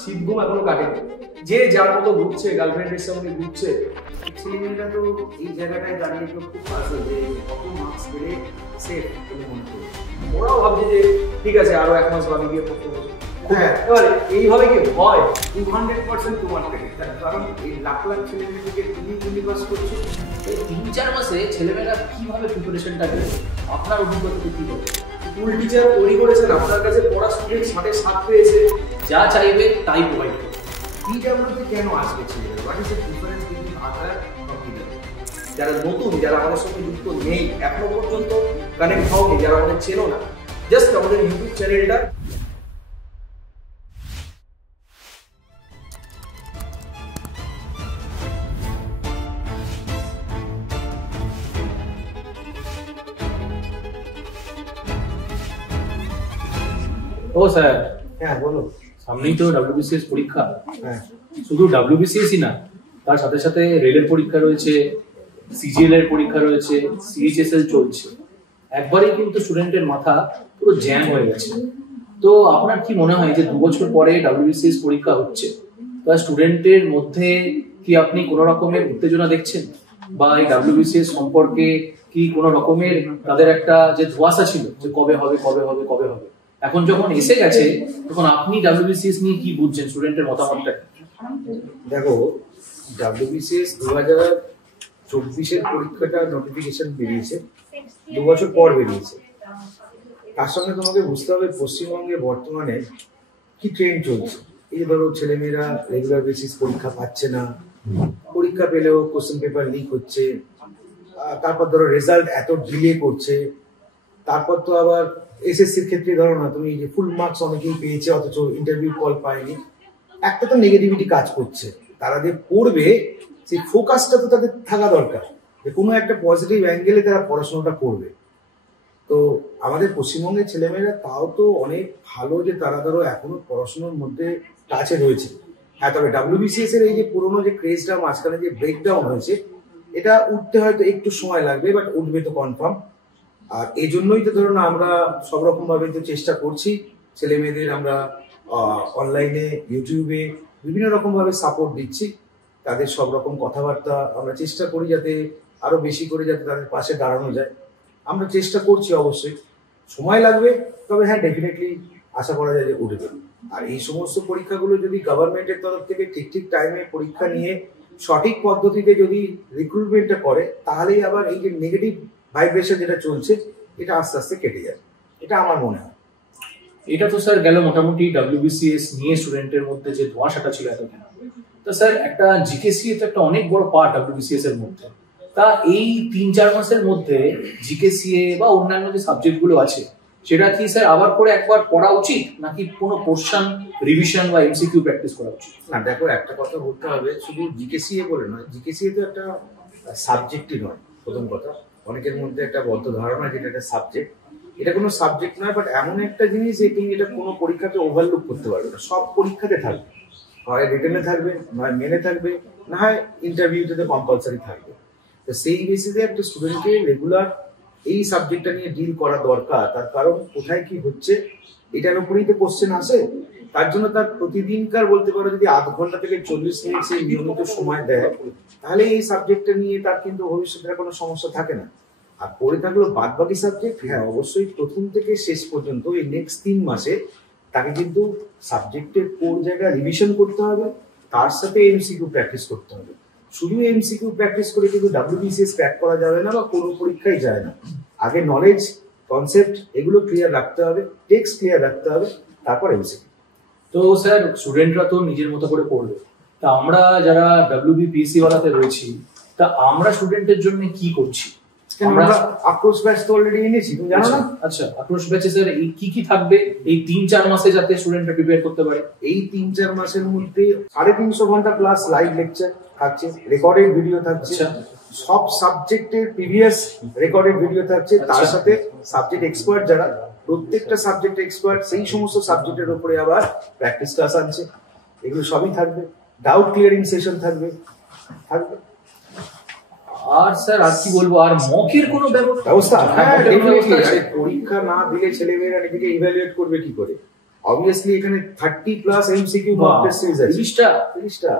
শীত ঘুম এখনো কাটেনি, যে যার মতো ঘুরছে, গার্লফ্রেন্ডের সঙ্গে ঘুরছে। ছেলেমেয়েরা তো এই জায়গাটায় দাঁড়িয়ে তো খুব আছে যে কত মার্কস পেলে সেফ বলে মনে করি। ওরাও ভাবছে যে ঠিক আছে আরো 1 মাস বাকি গিয়ে পড়তে বসে। হ্যাঁ, এবারে এইভাবে কি হয়? 200% তোমার থেকে, কারণ এই লাখ লাখ ছেলেমেয়েদেরকে তুমি ইউনিভার্স করছো। এই 3-4 মাসে ছেলেমেয়েরা কিভাবে প্রিপারেশনটা নেবে, আপনার অভিজ্ঞতাতে কি বলবে? স্কুল টিচার তৈরি করেছেন, আপনার কাছে পড়া স্টুডেন্ট 60 পেয়েছে, যা চাইবে তাই প্রোভাইড করবে। পিডব্লিউতে কেন আসবে ছেলেমেয়েরা? What is the difference between other of PW? যারা নতুন, যারা আমাদের সঙ্গে যুক্ত নেই, এখনো পর্যন্ত কানেক্ট হওনি, যারা আমাদের চেনো না, জাস্ট আমাদের ইউটিউব চ্যানেলটা ও স্যার, হ্যাঁ বলো। সামনেই তো WBCS পরীক্ষা। হ্যাঁ, শুধু WBCS-ই না, তার সাথে সাথে রেলের পরীক্ষা রয়েছে, CGL এর পরীক্ষা রয়েছে, CHSL চলছে। একবারেই কিন্তু স্টুডেন্টের মাথা পুরো জ্যাম হয়ে গেছে। তো আপনার কি মনে হয় যে 2 বছর পরে WBCS পরীক্ষা হচ্ছে, তা স্টুডেন্টের মধ্যে কি আপনি কোনো রকমের উত্তেজনা দেখছেন, বা এই WBCS সম্পর্কে কি কোনো রকমের তাদের একটা যে ধোঁয়াশা ছিল যে কবে হবে কবে হবে কবে হবে, এখন যখন এসে গেছে তখন আপনি WBCS নিয়ে কি বুঝছেন, স্টুডেন্টের মতামতটা? দেখো, WBCS 2024-এর পরীক্ষাটা নোটিফিকেশন বেরিয়েছে, 2 বছর পর বেরিয়েছে। তার সঙ্গে তোমাকে বুঝতে হবে পশ্চিমবঙ্গে বর্তমানে কি ট্রেন্ড চলছে। এই ধরো ছেলেমেয়েরা রেগুলার বেসিস পরীক্ষা পাচ্ছে না, পরীক্ষা পেলেও কোশ্চেন পেপার লিক হচ্ছে, তারপর ধরো রেজাল্ট এত ডিলে করছে, তারপর তো আবার এসএসসির ক্ষেত্রে ধরো না, তুমি যে ফুল মার্কস অনেকেই পেয়েছে অথচ ইন্টারভিউ কল পায়নি, একটা তো নেগেটিভিটি কাজ করছে। তারা যে পড়বে সেই ফোকাসটা তো তাদের থাকা দরকার, যে কোনো একটা পজিটিভ অ্যাঙ্গেলে তারা পড়াশোনাটা করবে। তো আমাদের পশ্চিমবঙ্গের ছেলেমেয়েরা তাও তো অনেক ভালো, যে তারা ধরো এখনো পড়াশোনার মধ্যে টাচে রয়েছে। হ্যাঁ, তবে WBCS এর এই যে পুরোনো যে ক্রেজটা মাঝখানে যে ব্রেকডাউন হয়েছে, এটা উঠতে হয়তো একটু সময় লাগবে, বাট উঠবে তো কনফার্ম। আর এই জন্যই তো ধরুন আমরা সব রকম ভাবে তো চেষ্টা করছি ছেলে মেয়েদের, আমরা অনলাইনে ইউটিউবে বিভিন্ন রকম ভাবে সাপোর্ট দিচ্ছি, তাদের সব রকম কথাবার্তা আমরা চেষ্টা করি যাতে আরো বেশি করে যাতে তাদের পাশে দাঁড়ানো যায়। আমরা চেষ্টা করছি, অবশ্যই সময় লাগবে, তবে হ্যাঁ ডেফিনেটলি আশা করা যায় যে উঠবে। আর এই সমস্ত পরীক্ষাগুলো যদি গভর্নমেন্টের তরফ থেকে ঠিক ঠিক টাইমে পরীক্ষা নিয়ে সঠিক পদ্ধতিতে যদি রিক্রুটমেন্টটা করে, তাহলেই আবার এই যে নেগেটিভ ভাইব্রেশন যেটা চলছে, এটা আস্তে আস্তে কেটে যাবে, এটা আমার মনে হয়। এটা তো স্যার গেল মোটামুটি WBCS নিয়ে স্টুডেন্টের মধ্যে যে ধোঁয়াশাটা ছিল এতদিন। তো স্যার একটা GKCA তো একটা অনেক বড় পার্ট WBCS এর মধ্যে। তা এই 3-4 মাসের মধ্যে GKCA বা অন্যান্য যে সাবজেক্ট গুলো আছে, সেটা কি স্যার আবার করে একবার পড়া উচিত, নাকি কোনো পোর্শন রিভিশন বা MCQ প্র্যাকটিস করা উচিত? না দেখো, একটা কথা বলতে হবে, শুধু GKCA বলে নয়, GKCA তো একটা সাবজেক্টই নয়। প্রথম কথা, অনেকের মধ্যে একটা বদ্ধ ধারণা যেটা একটা সাবজেক্ট, এটা কোনো সাবজেক্ট নয়, বাট এমন একটা জিনিস যে তুমি এটা কোনো পরীক্ষাতে ওভারলুক করতে পারবে না। সব পরীক্ষাতে থাকবে, হয় রিটেনে থাকবে, নয় মেনে থাকবে, না হয় ইন্টারভিউতে তো কম্পালসারি থাকবে। তো সেই বেসিসে একটা স্টুডেন্টকে রেগুলার এই সাবজেক্টটা নিয়ে ডিল করা দরকার। তার কারণ কোথায় কি হচ্ছে এটার উপরেই তো কোশ্চেন আসে। তার জন্য তার প্রতিদিনকার বলতে পারো যদি 8 ঘন্টা থেকে 40 মিনিট সেই নিয়মিত সময় দেয়, তাহলে এই সাবজেক্টটা নিয়ে তার কিন্তু ভবিষ্যতের কোনো সমস্যা থাকে না। আর পড়ে থাকলো বাদ বাকি সাবজেক্ট, হ্যাঁ অবশ্যই প্রথম থেকে শেষ পর্যন্ত এই নেক্সট 3 মাসে তাকে কিন্তু সাবজেক্টের কোর জায়গায় রিভিশন করতে হবে, তার সাথে MCQ প্র্যাকটিস করতে হবে। শুধু MCQ প্র্যাকটিস করে কিন্তু WBCS ক্র্যাক করা যাবে না, বা কোনো পরীক্ষাই যায় না। আগে নলেজ, কনসেপ্ট এগুলো ক্লিয়ার রাখতে হবে, টেক্সট ক্লিয়ার রাখতে হবে, তারপর MCQ। তো স্যার অলরেডি তো নিজের মতো করে পড়বে, তা আমরা যারা WBPSC ওয়ালাতে রয়েছি, তা আমরা স্টুডেন্টের জন্য কি করছি? আমরা আক্রোশ ব্যাচ তো অলরেডি এনেছি, তুমি জানো না? আচ্ছা, আক্রোশ ব্যাচে স্যার এই কি থাকবে এই 3-4 মাসে যাতে স্টুডেন্টরা প্রিপেয়ার করতে পারে? এই 3-4 মাসের মধ্যে 350 ঘন্টা প্লাস লাইভ লেকচার থাকছে, রেকর্ডেড ভিডিও থাকছে, সব সাবজেক্টের প্রিভিয়াস রেকর্ডেড ভিডিও থাকছে, তার সাথে সাবজেক্ট এক্সপার্ট যারা প্রত্যেকটা সাবজেক্ট এক্সপার্ট সেই সমস্ত সাবজেক্টের উপরে আবার প্র্যাকটিস ক্লাস আনছে, এগুলো সবই থাকবে। ডাউট ক্লিয়ারিং সেশন থাকবে। আর স্যার আর কি বলবো, আর মকের কোনো ব্যবস্থা? হ্যাঁ, পরীক্ষা না দিলে ছেলেমেয়েরা নিজেকে ইভ্যালুয়েট করবে কি করে? অবভিয়াসলি এখানে 30+ MCQ মক টেস্ট সিরিজ আছে। 30টা।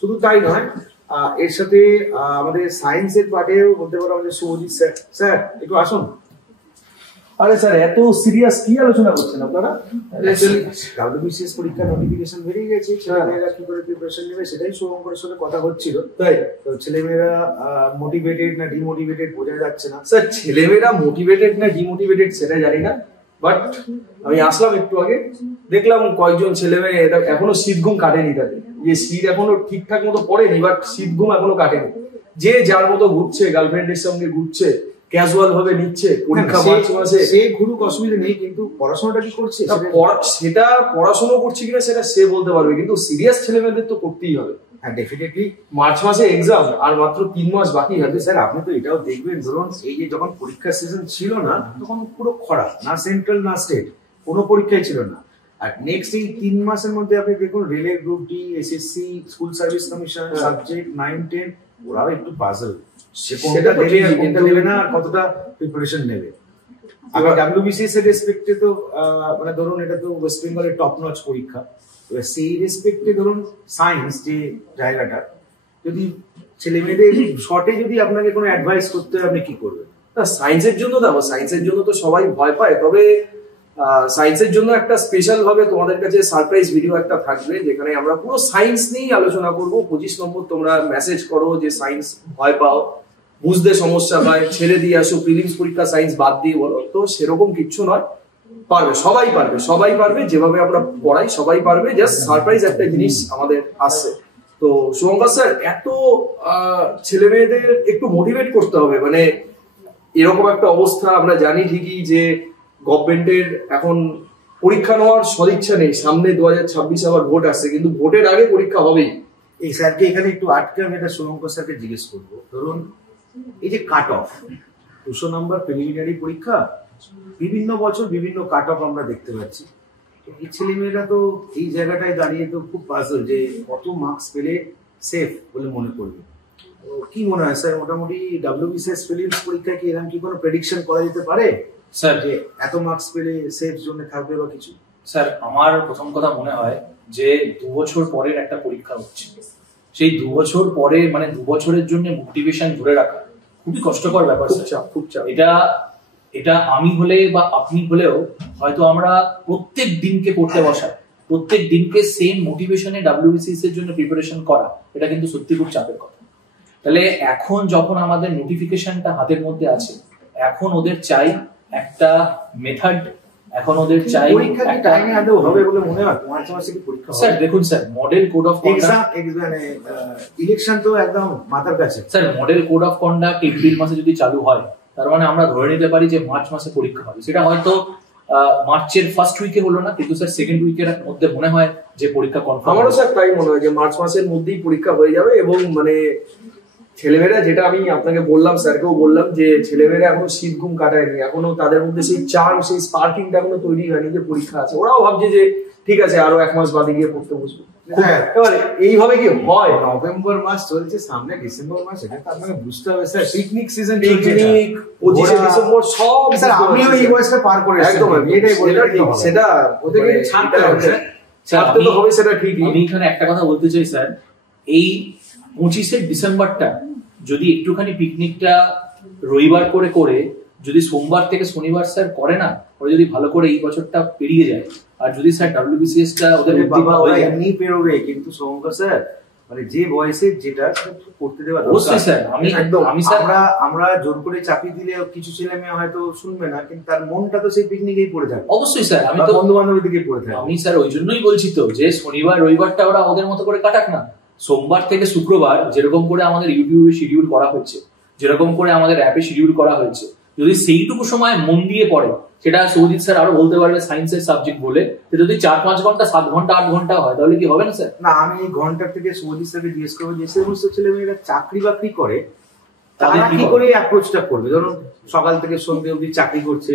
শুধু তাই নয়, এর সাথে আমাদের সায়েন্সের পার্টেও বলতে পারো আমাদের শুভজিৎ স্যার। স্যার একটু আসুন। আরে স্যার এত সিরিয়াস কি আলোচনা করছেন আপনারা? WBCS পরীক্ষা নোটিফিকেশন বেরিয়ে গেছে, ছেলেমেয়েরা কি করে প্রিপারেশন নেবে সেটাই শুভঙ্করের সাথে কথা হচ্ছিল। তাই তো ছেলেমেয়েরা মোটিভেটেড না ডিমোটিভেটেড বোঝা যাচ্ছে না। স্যার ছেলেমেয়েরা মোটিভেটেড না ডিমোটিভেটেড সেটা জানি না, বাট আমি আসলাম একটু আগে, দেখলাম কয়েকজন ছেলেমেয়ে এটা এখনো শীত ঘুম কাটেনি, তাদের যে শীত এখনো ঠিকঠাক মতো পড়েনি, বাট শীত ঘুম এখনো কাটেনি। যে যার মতো ঘুরছে, গার্লফ্রেন্ডের সঙ্গে ঘুরছে, ক্যাজুয়াল ভাবে নিচ্ছে পরীক্ষা মার্চ মাসে। সে ঘুরুক, অসুবিধা নেই, কিন্তু পড়াশোনাটা কি করছে সেটা পড়াশোনা করছে কিনা সেটা সে বলতে পারবে, কিন্তু সিরিয়াস ছেলেমেয়েদের তো করতেই হবে। হ্যাঁ ডেফিনেটলি। মার্চ মাসে এক্সাম, আর মাত্র 3 মাস বাকি আছে। স্যার আপনি তো এটাও দেখবেন, ধরুন এই যে যখন পরীক্ষার সিজন ছিল না তখন পুরো খরা, না সেন্ট্রাল না স্টেট, কোনো পরীক্ষাই ছিল না। আর নেক্সট এই 3 মাসের মধ্যে আপনি দেখুন রেলের group D, SSC, school service commission, subject 9, 10 ওরাও একটু পাজল, সেটা দেবে আর কোনটা দেবে না, আর কতটা প্রিপারেশন নেবে। আবার WBCS এর রেসপেক্টে তো মানে ধরুন এটা তো ওয়েস্ট বেঙ্গলের টপ নচ পরীক্ষা, এবার সেই রেসপেক্টে ধরুন সায়েন্স যে জায়গাটা, যদি ছেলে মেয়েদের শর্টে যদি আপনাকে কোনো অ্যাডভাইস করতে হয় আপনি কি করবেন? না সায়েন্সের জন্য দেখো, সায়েন্সের জন্য তো সবাই ভয় পায়, তবে সায়েন্সের জন্য একটা স্পেশাল ভাবে তোমাদের কাছে সারপ্রাইজ ভিডিও একটা থাকবে, যেখানে আমরা পুরো সায়েন্স নিয়েই আলোচনা করবো। 25 নম্বর তোমরা মেসেজ করো যে সায়েন্স ভয় পাও, বুঝতে সমস্যা হয়, ছেড়ে দিয়ে আসো, প্রিলিমস পরীক্ষা সায়েন্স বাদ দিয়ে বলো, তো সেরকম কিচ্ছু নয়, পারবে, সবাই পারবে, যেভাবে আমরা পড়াই সবাই পারবে। জাস্ট সারপ্রাইজ একটা জিনিস আমাদের আসছে। তো শুভঙ্কর স্যার, এত ছেলে মেয়েদের একটু মোটিভেট করতে হবে, মানে এরকম একটা অবস্থা আমরা জানি ঠিকই যে গভর্নমেন্টের এখন পরীক্ষা নেওয়ার সদিচ্ছা নেই, সামনে 2026 আবার ভোট আসছে, কিন্তু ভোটের আগে পরীক্ষা হবেই। এই স্যারকে এখানে একটু আটকে আমি এটা শুভঙ্কর স্যারকে জিজ্ঞেস করবো, ধরুন এই যে কাট অফ 200 নম্বর প্রিলিমিনারি পরীক্ষা, বিভিন্ন বছর বিভিন্ন কাট অফ আমরা দেখতে পাচ্ছি। এই ছেলেমেয়েরা তো এই জায়গাটায় দাঁড়িয়ে তো খুব পাজল যে কত মার্কস পেলে সেফ বলে মনে করবে। তো কি মনে হয় স্যার, মোটামুটি WBCS প্রিলিমস পরীক্ষায় কি এরকম কি কোনো প্রেডিকশন করা যেতে পারে স্যার যে এত মার্কস পেলে সেফ জোনে থাকবে বা কিছু? স্যার আমার প্রথম কথা মনে হয় যে 2 বছর পরের একটা পরীক্ষা হচ্ছে, সেই 2 বছর পরে মানে 2 বছরের জন্য মোটিভেশন ধরে রাখা খুবই কষ্টকর ব্যাপার। খুব চাপ। এটা আমি হলে বা আপনি হলেও হয়তো আমরা প্রত্যেক দিনকে পড়তে বসা, প্রত্যেক দিনকে সেম মোটিভেশনে WBCS এর জন্য প্রিপারেশন করা, এটা কিন্তু সত্যি খুব চাপের কথা। তাহলে এখন যখন আমাদের নোটিফিকেশনটা হাতের মধ্যে আছে, এখন ওদের চাই একটা মেথড, এখন ওদের চাই পরীক্ষা কি টাইমে আদৌ হবে বলে মনে হয়? মার্চ মাসে কি পরীক্ষা হবে? স্যার দেখুন sir, model code of conduct, মানে ইলেকশন তো একদম মাথার কাছে। Sir model code of conduct April মাসে যদি চালু হয়, তার মানে আমরা ধরে নিতে পারি যে মার্চ মাসে পরীক্ষা হবে। সেটা হয়তো মার্চের ফার্স্ট উইকে হলো না, কিন্তু স্যার সেকেন্ড উইকের মধ্যে মনে হয় যে পরীক্ষা কনফার্ম। আমারও স্যার তাই মনে হয় যে মার্চ মাসের মধ্যেই পরীক্ষা হয়ে যাবে। এবং মানে ছেলেমেয়েরা, যেটা আমি আপনাকে বললাম, স্যারকেও বললাম, যে ছেলেমেয়েরা এখনো শীত ঘুম কাটায়নি, এখনো তাদের মধ্যে সেই চার্ম, সেই স্পার্কিংটা এখনো তৈরি হয়নি যে পরীক্ষা আছে। ওরাও ভাবছে যে ঠিক আছে আরো 1 মাস বাদে গিয়ে পড়তে বসবো। হ্যাঁ, এবারে এইভাবে কি হয়? নভেম্বর মাস চলছে, সামনে ডিসেম্বর মাস, এটা তো আপনাকে বুঝতে হবে sir. Picnic season, picnic 25 December সব। স্যার আমিও এই বয়সটা পার করে একদম এটাই বলে, সেটা ওদেরকে ছাড়তে হবে, ছাড়তে তো হবে, সেটা ঠিকই। আমি এখানে একটা কথা বলতে চাই স্যার, এই 25শে ডিসেম্বরটা যদি একটুখানি পিকনিকটা রবিবার করে যদি সোমবার থেকে শনিবার স্যার করে না, ওরা যদি ভালো করে এই বছরটা পেরিয়ে যায়, আর যদি স্যার WBCS টা ওদের এমনি পেরোবে, কিন্তু শুভঙ্কর স্যার মানে যে বয়সে যেটা করতে দেওয়া অবশ্যই স্যার। আমি স্যার আমরা জোর করে চাপিয়ে দিলে কিছু ছেলে মেয়ে হয়তো শুনবে না, কিন্তু তার মনটা তো সেই পিকনিকেই পড়ে থাকে। অবশ্যই স্যার, আমি তো বন্ধু বান্ধবের দিকে পড়ে থাকে। আমি স্যার ওই জন্যই বলছি তো যে শনিবার রবিবারটা ওরা ওদের মতো করে কাটাক না, সোমবার থেকে শুক্রবার যেরকম করে আমাদের ইউটিউবে শিডিউল করা হয়েছে, যেরকম করে আমাদের অ্যাপে শিডিউল করা হয়েছে, যদি সেইটুকু সময় মন দিয়ে পড়ে, সেটা সৌজিৎ স্যার আরো বলতে পারবে সায়েন্সের সাবজেক্ট বলে, যদি 4-5 ঘন্টা 7 ঘন্টা 8 ঘন্টা হয়, তাহলে কি হবে না স্যার? না, আমি এই ঘন্টার থেকে সৌজিৎ স্যারকে জিজ্ঞেস করবো যে সমস্ত ছেলে মেয়েরা চাকরি বাকরি করে তারা কি করে অ্যাপ্রোচটা করবে? ধরুন সকাল থেকে সন্ধ্যে অবধি চাকরি করছে,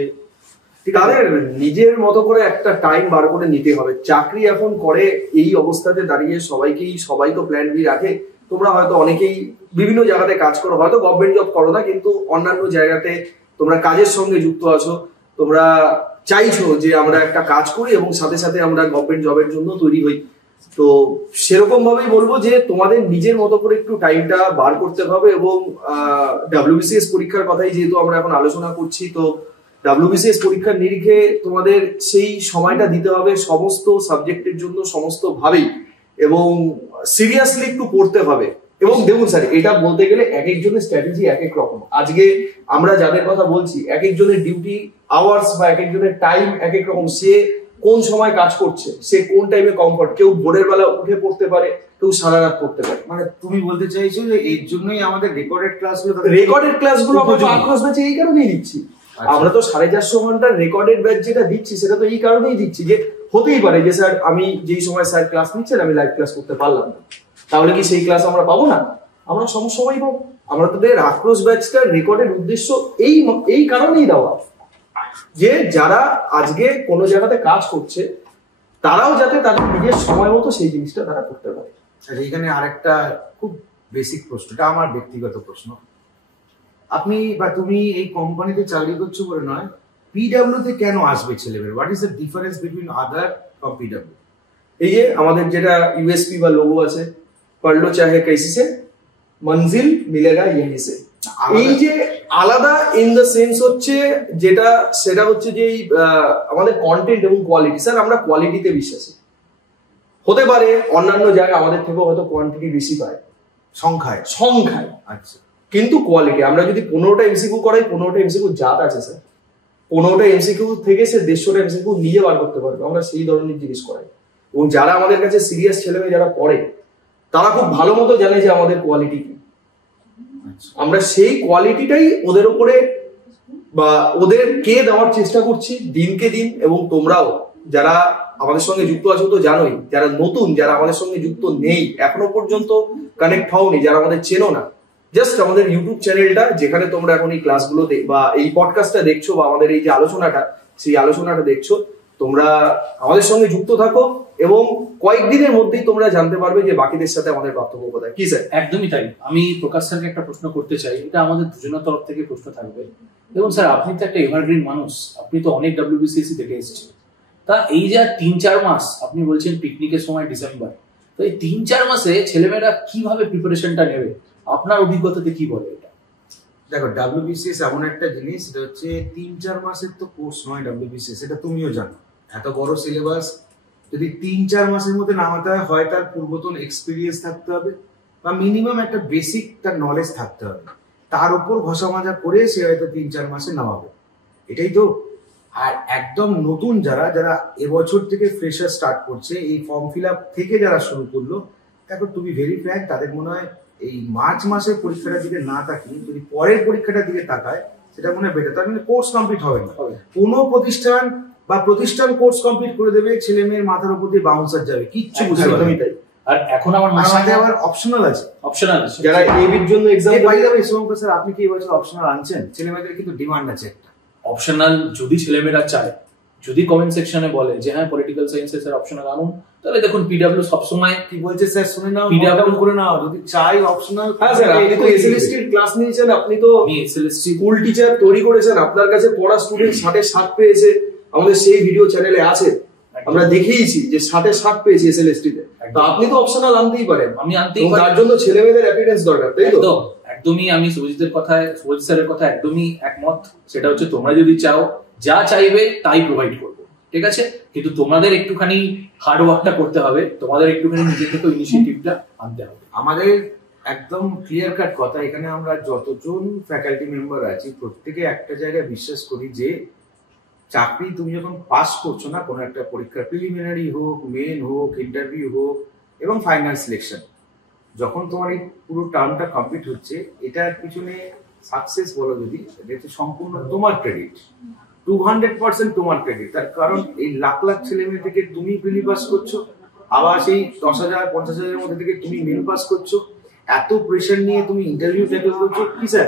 তাদের নিজের মতো করে একটা টাইম বার করে নিতে হবে। চাকরি এখন করে এই অবস্থাতে দাঁড়িয়ে সবাই তো প্ল্যান বি রাখে। তোমরা হয়তো অনেকেই বিভিন্ন জায়গাতে কাজ করো, হয়তো গভর্নমেন্ট জব করো না, কিন্তু অন্যান্য জায়গাতে তোমরা কাজের সঙ্গে যুক্ত আছো, তোমরা চাইছো যে আমরা একটা কাজ করি এবং সাথে সাথে আমরা গভর্নমেন্ট জবের জন্য তৈরি হই, তো সেরকম ভাবেই বলবো যে তোমাদের নিজের মতো করে একটু টাইমটা বার করতে হবে। এবং WBCS পরীক্ষার কথাই যেহেতু আমরা এখন আলোচনা করছি, তো WBCS পরীক্ষার নিরিখে তোমাদের সেই সময়টা দিতে হবে সমস্ত সাবজেক্টের জন্য সমস্ত ভাবেই, এবং সিরিয়াসলি একটু পড়তে হবে। এবং দেখুন স্যার, এটা বলতে গেলে এক একজনের স্ট্র্যাটেজি এক এক রকম। আজকে আমরা যাদের কথা বলছি, এক একজনের ডিউটি আওয়ার্স বা এক একজনের টাইম এক এক রকম। সে কোন সময় কাজ করছে, সে কোন টাইমে কমফর্ট, কেউ ভোরের বেলা উঠে পড়তে পারে, কেউ সারা রাত পড়তে পারে। মানে তুমি বলতে চাইছো যে এর জন্যই আমাদের রেকর্ডেড ক্লাসগুলো আমরা আক্রোশ ব্যাচে এই কারণেই দিচ্ছি। আমরা তো 450 ঘন্টার রেকর্ডেড ব্যাচ যেটা দিচ্ছি সেটা তো এই কারণেই দিচ্ছি যে হতেই পারে যে স্যার আমি যেই সময় স্যার ক্লাস নিচ্ছেন আমি লাইভ ক্লাস করতে পারলাম না, তাহলে কি সেই ক্লাস আমরা পাবো না? আমরা সময় পাবো। আমরা তাদের আক্রোশ ব্যাচটার রেকর্ডের উদ্দেশ্য এই কারণেই দেওয়া যে যারা আজকে কোনো জায়গাতে কাজ করছে তারাও যাতে তাদের নিজের সময় মতো সেই জিনিসটা তারা করতে পারে। আচ্ছা, এখানে আরেকটা খুব বেসিক প্রশ্ন, এটা আমার ব্যক্তিগত প্রশ্ন। আপনি বা তুমি এই কোম্পানিতে চাকরি করছো বলে নয়, পিডব্লিউ তে কেন আসবে ছেলেমেয়ে? What is the difference between other from PW? এই যে আমাদের যেটা ইউএসপি বা লোগো আছে, পড়লো চাহে कैसी से मंजिल मिलेगा यहीं से। এই যে আলাদা ইন দ্য সেন্স হচ্ছে যেটা, সেটা হচ্ছে যে আমাদের কন্টেন্ট এবং কোয়ালিটি। স্যার আমরা কোয়ালিটিতে বিশ্বাসী। হতে পারে অন্যান্য জায়গায় আমাদের থেকে হয়তো কোয়ান্টিটি বেশি পায় সংখ্যায়। আচ্ছা, কিন্তু কোয়ালিটি আমরা যদি 15টা এমসিকিউ করাই, 15টা এমসিকিউ জাত আছে স্যার। 15টা এমসিকিউ থেকে সে 150টা এমসিকিউ নিয়ে বার করতে পারবে। আমরা সেই ধরনের জিনিস করাই, এবং যারা আমাদের কাছে সিরিয়াস ছেলেমেয়ে যারা পড়ে তারা খুব ভালো মতো জানে যে আমাদের কোয়ালিটি কি। আমরা সেই কোয়ালিটিটাই ওদের উপরে বা ওদেরকে দেওয়ার চেষ্টা করছি দিনকে দিন। এবং তোমরাও যারা আমাদের সঙ্গে যুক্ত আছো তো জানোই, যারা নতুন, যারা আমাদের সঙ্গে যুক্ত নেই, এখনো পর্যন্ত কানেক্ট হওনি, যারা আমাদের চেনো না, জাস্ট আমাদের ইউটিউব চ্যানেলটা যেখানে তোমরা এখন এই ক্লাসগুলো বা এই পডকাস্টটা দেখছো বা আমাদের এই যে আলোচনাটা, সেই আলোচনাটা দেখছো, তোমরা আমাদের সঙ্গে যুক্ত থাকো এবং কয়েকদিনের মধ্যেই তোমরা জানতে পারবে যে বাকিদের সাথে আমাদের পার্থক্য কোথায়। কি স্যার? একদমই তাই। আমি প্রকাশ স্যারকে একটা প্রশ্ন করতে চাই, এটা আমাদের দুজনের তরফ থেকে প্রশ্ন থাকবে। দেখুন স্যার, আপনি তো একটা এভারগ্রিন মানুষ, আপনি তো অনেক WBCS দেখে এসেছেন। তা এই যে 3-4 মাস আপনি বলছেন পিকনিকের সময় ডিসেম্বর, তো এই 3-4 মাসে ছেলেমেয়েরা কিভাবে প্রিপারেশনটা নেবে, আপনার অভিজ্ঞতাতে কি বলে এটা? দেখো, WBCS এমন একটা জিনিস, এটা হচ্ছে 3-4 মাসের তো কোর্স নয় WBCS, এটা তুমিও জানো। এত বড় সিলেবাস যদি 3-4 মাসের মধ্যে নামাতে হয়, তার পূর্বতন এক্সপিরিয়েন্স থাকতে হবে বা মিনিমাম একটা বেসিক তার নলেজ থাকতে হবে। তার উপর ঘষা মাজা করে সে হয়তো 3-4 মাসে নামাবে, এটাই তো। আর একদম নতুন যারা এবছর থেকে ফ্রেশার স্টার্ট করছে, এই ফর্ম ফিল আপ থেকে যারা শুরু করলো, দেখো তুমি ভেরি ফ্র্যাঙ্ক, তাদের মনে হয় এই মার্চ মাসের পরীক্ষাটার দিকে না তাকিয়ে যদি পরের পরীক্ষাটার দিকে তাকায়, সেটা মনে হয় বেটার। তার মানে কোর্স কমপ্লিট হবে না। কোনো প্রতিষ্ঠান কোর্স কমপ্লিট করে দেবে, ছেলে মেয়ের মাথার উপর দিয়ে বাউন্সার যাবে, কিচ্ছু বুঝতে পারবে না। আর এখন আমার সাথে আবার অপশনাল আছে, যারা এবির জন্য এক্সাম দেবে। সোমক স্যার, আপনি কি এবছর অপশনাল আনছেন? ছেলে মেয়েদের কিন্তু ডিমান্ড আছে একটা অপশনাল। যদি ছেলেমেয়েরা চায়, যদি কমেন্ট সেকশনে বলে যে হ্যাঁ পলিটিক্যাল সায়েন্সে স্যার অপশনাল আনুন, তাহলে দেখুন পিডব্লিউ সবসময় কি বলছে স্যার শুনে নাও, পিডব্লিউ করে নাও। যদি চাই অপশনাল, হ্যাঁ স্যার, আপনি তো এসএলএসটি এর ক্লাস নিয়েছেন, আপনি তো এসএলএসটি স্কুল টিচার তৈরি করেছেন, আপনার কাছে পড়া স্টুডেন্ট 60-60 পেয়েছে, আমাদের সেই ভিডিও চ্যানেলে আছে, আমরা দেখিয়েছি যে 60-60 পেয়েছে এসএলএসটি তে। তো আপনি তো অপশনাল আনতেই পারেন। আমি আনতেই পারি, তার জন্য ছেলে মেয়েদের অ্যাপিয়ারেন্স দরকার, তাই তো? একদমই আমি সুজিত স্যারের কথা একদমই একমত। সেটা হচ্ছে তোমরা যদি চাও, যা চাইবে তাই প্রোভাইড করবো, ঠিক আছে? কিন্তু তোমাদের একটুখানি হার্ড ওয়ার্কটা করতে হবে, তোমাদের একটুখানি নিজে থেকে ইনিশিয়েটিভটা আনতে হবে। আমাদের একদম ক্লিয়ার কাট কথা, এখানে আমরা যতজন ফ্যাকাল্টি মেম্বার আছি প্রত্যেকে একটা জায়গায় বিশ্বাস করি যে চাকরি তুমি যখন পাস করছো না, কোনো একটা পরীক্ষা, প্রিলিমিনারি হোক, মেন হোক, ইন্টারভিউ হোক এবং ফাইনাল সিলেকশন, যখন তোমার এই পুরো টার্মটা কমপ্লিট হচ্ছে, এটার পিছনে সাকসেস বলো যদি, এটা হচ্ছে সম্পূর্ণ তোমার ক্রেডিট, 200% তোমার ক্রেডিট। তার কারণ এই লাখ লাখ ছেলে মেয়ে থেকে তুমি প্রিলি পাস করছো, আবার সেই 10,000-50,000 মধ্যে থেকে তুমি মেন পাস করছো, এত প্রেশার নিয়ে তুমি ইন্টারভিউ ট্যাকেল করছো। কি স্যার,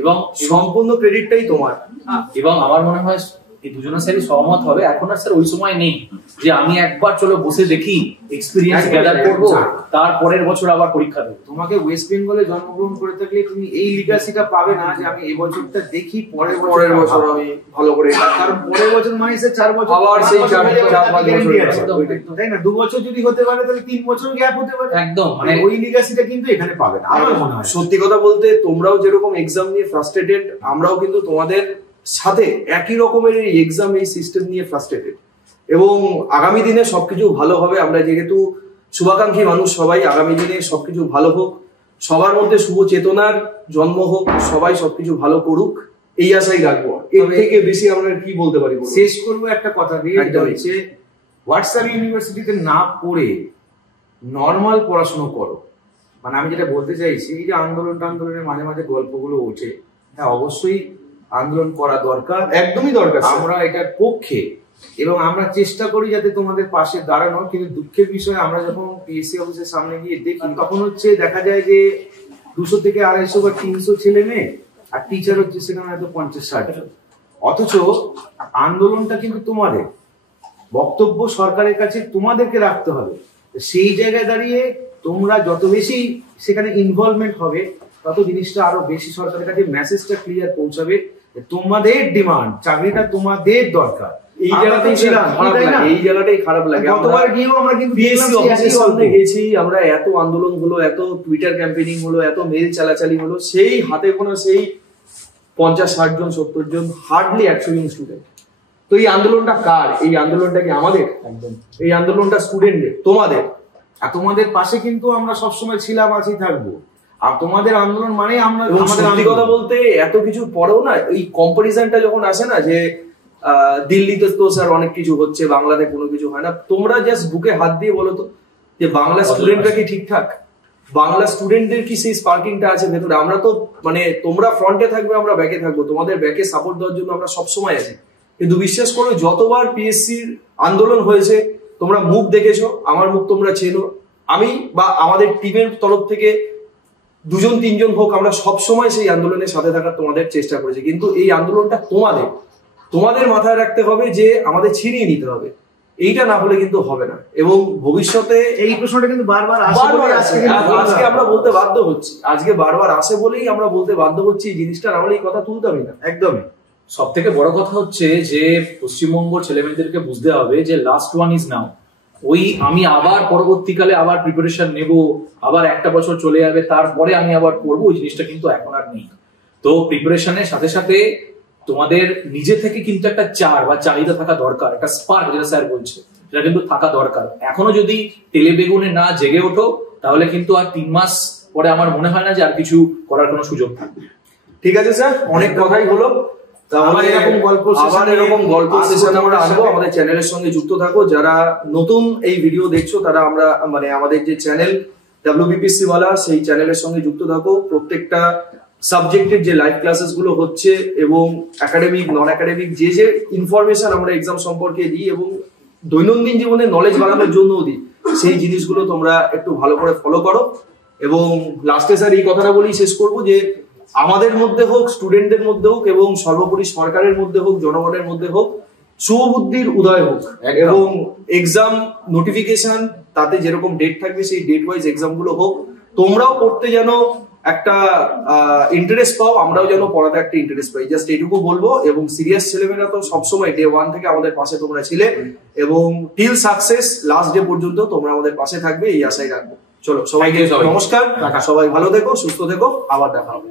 এবং সম্পূর্ণ ক্রেডিটটাই তোমার। এবং আমার মনে হয় এই দুজনের স্যারই সহমত হবে। এখন আর স্যার ওই সময় নেই যে আমি একবার চলো বসে দেখি, এক্সপিরিয়েন্স গ্যাদার করবো, তারপরের বছর আবার পরীক্ষা দেবো। তোমাকে ওয়েস্ট বেঙ্গলে জন্মগ্রহণ করে থাকলে তুমি এই লিগাসিটা পাবে না যে আমি এই বছরটা দেখি, পরের বছর আমি ভালো করে, কারণ পরের বছর মানে সে 4 বছর আবার সেই 4-5 বছর, তাই না? 2 বছর যদি হতে পারে তাহলে 3 বছর গ্যাপ হতে পারে। একদম, মানে ওই লিগাসিটা কিন্তু এখানে পাবে না আমার মনে হয়। সত্যি কথা বলতে তোমরাও যেরকম এক্সাম নিয়ে ফ্রাস্ট্রেটেড, আমরাও কিন্তু তোমাদের সাথে একই রকমের এই এক্সাম, এই সিস্টেম নিয়ে ফ্রাস্ট্রেটেড। এবং আগামী দিনে সবকিছু ভালো হবে। আমরা যেহেতু শুভাকাঙ্ক্ষী মানুষ সবাই, আগামী দিনে সবকিছু ভালো হোক, সবার মধ্যে শুভ চেতনার জন্ম হোক, সবাই সবকিছু ভালো করুক, এই আশাই রাখবো। এর থেকে বেশি আমরা কি বলতে পারি? শেষ করবো একটা কথা দিয়ে, হচ্ছে হোয়াটসঅ্যাপ ইউনিভার্সিটিতে না পড়ে নর্মাল পড়াশোনা করো। মানে আমি যেটা বলতে চাইছি, এই যে আন্দোলনের মাঝে মাঝে গল্পগুলো ওঠে, হ্যাঁ অবশ্যই আন্দোলন করা দরকার, একদমই দরকার, আমরা এটার পক্ষে, এবং আমরা চেষ্টা করি যাতে তোমাদের পাশে দাঁড়ানো। কিন্তু দুঃখের বিষয়, আমরা যখন পিএসসি অফিসের সামনে গিয়ে দেখি, তখন হচ্ছে দেখা যায় যে 200 থেকে 250 বা 300 ছেলে মেয়ে, আর টিচার হচ্ছে সেখানে হয়তো 50-60 জন। অথচ আন্দোলনটা কিন্তু তোমাদের, বক্তব্য সরকারের কাছে তোমাদেরকে রাখতে হবে। সেই জায়গায় দাঁড়িয়ে তোমরা যত বেশি সেখানে ইনভলভমেন্ট হবে, তত জিনিসটা আরো বেশি সরকারের কাছে মেসেজটা ক্লিয়ার পৌঁছাবে যে তোমাদের ডিমান্ড, চাকরিটা তোমাদের দরকার। এই জায়গাটাই খারাপ লাগে। গতবার গিয়েও আমরা কিন্তু পিএসসি অফিসের সামনে গেছি, আমরা এত আন্দোলন হলো, এত টুইটার ক্যাম্পেইনিং হলো, এত মেল চালাচালি হলো, সেই হাতে গোনা সেই 50-60 জন 70 জন, হার্ডলি 100 জন স্টুডেন্ট। তো এই আন্দোলনটা কার? এই আন্দোলনটা কি আমাদের? একদম। এই আন্দোলনটা স্টুডেন্টদের, তোমাদের। আর তোমাদের পাশে কিন্তু আমরা সবসময় ছিলাম, আছি, থাকবো। আর তোমাদের আন্দোলন মানে আমরা, সত্যি কথা বলতে এত কিছু পরেও না, এই কম্পারিজনটা যখন আসে না, যে দিল্লিতে তো স্যার অনেক কিছু হচ্ছে, বাংলাতে কোনো কিছু হয় না, তোমরা জাস্ট বুকে হাত দিয়ে বলো তো যে বাংলা স্টুডেন্টরা কি ঠিকঠাক? বাংলা স্টুডেন্টদের কি সেই স্পার্কিংটা আছে ভেতরে? আমরা তো মানে তোমরা ফ্রন্টে থাকবে, আমরা ব্যাকে থাকবো, তোমাদের ব্যাকে সাপোর্ট দেওয়ার জন্য আমরা সবসময় আছি। কিন্তু বিশ্বাস করো, যতবার পিএসসির আন্দোলন হয়েছে, তোমরা মুখ দেখেছো, আমার মুখ তোমরা চেনো, আমি বা আমাদের টিমের তরফ থেকে 2-3 হোক, আমরা সবসময় সেই আন্দোলনের সাথে থাকার তোমাদের চেষ্টা করেছি। কিন্তু এই আন্দোলনটা তোমাদের মাথায় রাখতে হবে যে আমাদের ছিনিয়ে নিতে হবে, এইটা না হলে কিন্তু হবে না। এবং ভবিষ্যতে এই প্রশ্নটা কিন্তু বারবার আজকে আমরা বলতে বাধ্য হচ্ছি, আজকে বারবার আসে বলেই আমরা বলতে বাধ্য হচ্ছি, এই জিনিসটা না হলে এই কথা তুলতামই না। একদমই। সব থেকে বড় কথা হচ্ছে যে পশ্চিমবঙ্গের ছেলেমেয়েদেরকে বুঝতে হবে যে লাস্ট ওয়ান ইজ নাও। ওই আমি আবার পরবর্তীকালে আবার প্রিপারেশন নেব, আবার একটা বছর চলে যাবে, তারপরে আমি আবার পড়বো, ওই জিনিসটা কিন্তু এখন আর নেই। তো প্রিপারেশনের সাথে সাথে তোমাদের নিজে থেকে কিন্তু একটা চাহিদা থাকা দরকার, একটা স্পার্ক, যেটা স্যার বলছে, সেটা কিন্তু থাকা দরকার। এখনো যদি তেলে বেগুনে না জেগে ওঠো, তাহলে কিন্তু আর 3 মাস পরে আমার মনে হয় না যে আর কিছু করার কোনো সুযোগ থাকবে। ঠিক আছে স্যার, অনেক কথাই হলো। তাহলে এরকম গল্প সেশন আমরা আসবো। আমাদের চ্যানেলের সঙ্গে যুক্ত থাকো। যারা নতুন এই ভিডিও দেখছো, তারা আমাদের যে চ্যানেল WBPSC ওয়ালা, সেই চ্যানেলের সঙ্গে যুক্ত থাকো। প্রত্যেকটা সাবজেক্টের যে লাইভ ক্লাসেস গুলো হচ্ছে, এবং একাডেমিক নন একাডেমিক যে ইনফরমেশন আমরা এক্সাম সম্পর্কে দিই এবং দৈনন্দিন জীবনে নলেজ বাড়ানোর জন্যও দিই, সেই জিনিসগুলো তোমরা একটু ভালো করে ফলো করো। এবং লাস্টে স্যার এই কথাটা বলেই শেষ করবো যে আমাদের মধ্যে হোক, স্টুডেন্টদের মধ্যে হোক, এবং সর্বোপরি সরকারের মধ্যে হোক, জনগণের মধ্যে হোক, শুভবুদ্ধির উদয় হোক। এবং এক্সাম নোটিফিকেশন, তাতে যেরকম ডেট থাকবে সেই ডেট ওয়াইজ এক্সাম গুলো হোক। তোমরাও পড়তে যেন একটা ইন্টারেস্ট পাও, আমরাও যেন পড়াতে একটা ইন্টারেস্ট পাই, জাস্ট এইটুকু বলবো। এবং সিরিয়াস ছেলেমেয়েরা তো সবসময় ডে 1 থেকে আমাদের পাশে তোমরা ছিলে, এবং টিল সাকসেস লাস্ট ডে পর্যন্ত তোমরা আমাদের পাশে থাকবে, এই আশাই রাখবো। চলো, সবাইকে নমস্কার, সবাই ভালো থেকো, সুস্থ থেকো, আবার দেখা হবে।